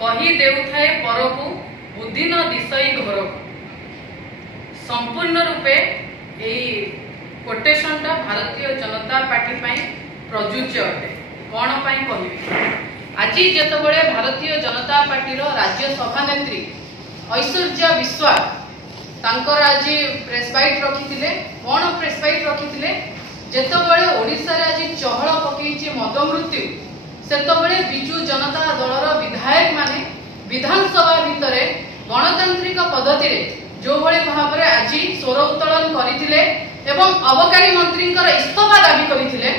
कही देउथाए परकु बुद्धि न दिशई घर संपूर्ण रूपे कोटेशन टा भारतीय जनता पार्टी प्रযোज्य अटे। कौन कहि आज जितेबाला भारतीय जनता पार्टी राज्य सभानेत्री ऐश्वर्या विश्वाल तांकर आज प्रेस बाइट रखी कौन प्रेस बाइट रखी जितेबाला ओडिशा रे आज चहल पकई मद मृत्यु सेतबेले बिजु जनता दलर विधायक माने विधानसभा भितर गणतांत्रिक पद्धति जो भली भाव में आज स्वर उत्तोलन करथिले एवं अबकारी मंत्री इस्तीफा दाबी करथिले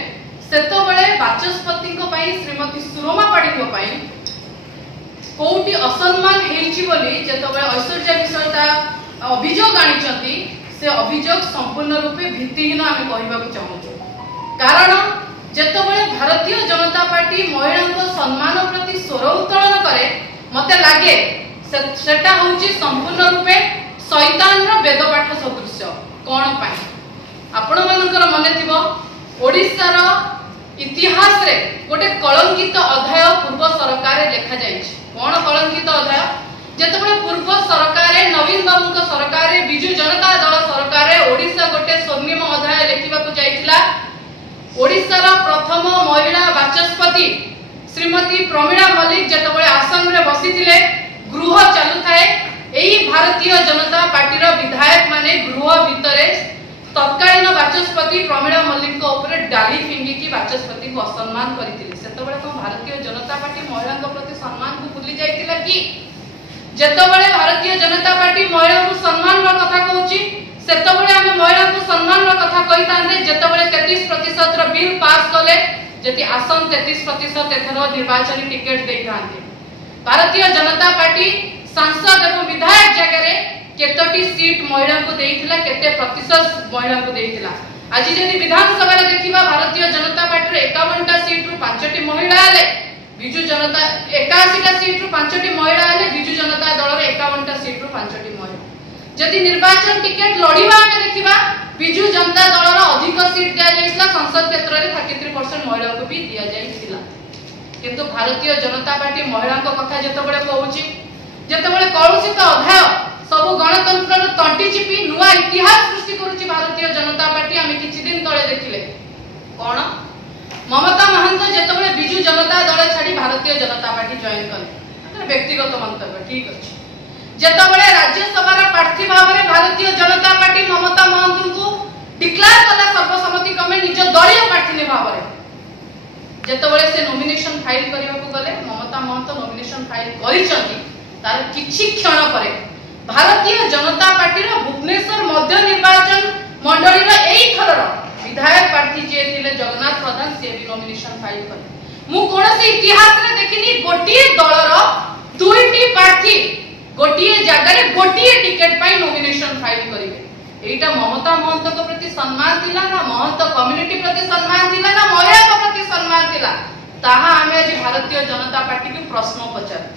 सेतबेले बाचस्पति श्रीमती सुरमा पाड़ी कोटी असम्मान हेछि बोली जेतबेले ऐश्वर्या विषयता अभियोग आनिचंती से अभियोग संपूर्ण रूपे भित्तिहीन आमे कहबाकू चाहूछु। कारण जेतबेले भारतीय जनता पार्टी महिला सम्मान प्रति स्वर उत्तोलन करे मते लागे सेटा होची संपूर्ण रूपे शैतान रो वेदपाठ सदृश। कोन पाई आपण मानकर मने थिबो ओडिसा रो इतिहास रे गोटे कलंकित अध्याय पूर्व सरकार लेखा जाइछि। कोन कलंकित अध्याय जेतबेले पूर्व सरकार नवीन बाबू को सरकार बिजु जनता दल सरकार ओडिसा गोटे स्वर्णिम अध्याय लेखिबाकू जाइथिला। ओडिशार प्रथम महिला बाचस्पति श्रीमती प्रमीला मल्लिक जेतबेले आसन रे बसिथिले गृह चालू थाए एही भारतीय जनता पार्टी विधायक माने गृह भितरे तत्कालीन बाचस्पति प्रमीला मल्लिक को ऊपर डाली फिंगिकी बाचस्पति को असम्मान करथिले। सेतबेले को भारतीय जनता पार्टी महिला प्रति सम्मान को भूली जाइतिला कि जेतबेले भारतीय जनता पार्टी महिला को सम्मान रो कथा कहूची सेतबेले आमे महिला को सम्मान रो कथा कहि तांदे जेतबेले 33% रो बिल पास कले जति आसन 33% एथरो निर्वाचन टिकट देई थांते। भारतीय जनता पार्टी सांसद एवं विधायक जगह रे केतोटी सीट महिला को देइथिला केते प्रतिशत महिला को देइथिला। आज जदि विधानसभा रे देखिबा भारतीय जनता पार्टी रे 51टा सीट रु 5टी महिला आले बिजु जनता 81टा सीट रु 5टी महिला आले बिजु जनता दल रे 51टा सीट रु 5टी महिला। जदि निर्वाचन टिकेट लड़िबा में देखिबा बिजु जनता दल रो अधिक सीट दिया जाइछला संसद क्षेत्र रे 33% महिला को भी दिया जाइछला। किंतु भारतीय जनता पार्टी महिला को कथा जेतबेले कहूची जेतबेले कौनसी तो अध्याय सब गणतंत्र रो तंटी चिपी नुआ इतिहास सृष्टि करूची भारतीय जनता पार्टी। आमे किछि दिन तळे देखिले कोन ममता महंत जेतबेले बिजु जनता दल छाड़ी भारतीय जनता पार्टी जॉइन कले व्यक्तिगत मंतव्य ठीक अछि। जेतबेले राज्यसभा रा प्रार्थी भाव में भारतीय जनता पार्टी ममता महंत को डिक्लेयर कला सर्वसम्मति क्रमे निज दलीय प्रार्थी भाव में जेतबेले से नॉमिनेशन फाइल करिवा को गले ममता महंत नॉमिनेशन फाइल करिसंती तार किछि क्षण परे भारतीय जनता पार्टी रो भुवनेश्वर मध्य निर्वाचन मंडली रो एई थरर विधायक प्रार्थी जे थिले जगन्नाथ प्रधान से भी नॉमिनेशन फाइल करे। मु कोनसे इतिहास रे देखिनी गोटिए दलर दुईटी प्रार्थी गोटिए जगह रे गोटिए टिकट पाई नॉमिनेशन फाइल करिवे। एटा ममता महंत को प्रति सम्मान थिला ना महंत कम्युनिटी प्रति सम्मान थिला ना महिला को प्रति सम्मान थिला ताहा हमें आज भारतीय जनता पार्टी को प्रश्न पचार।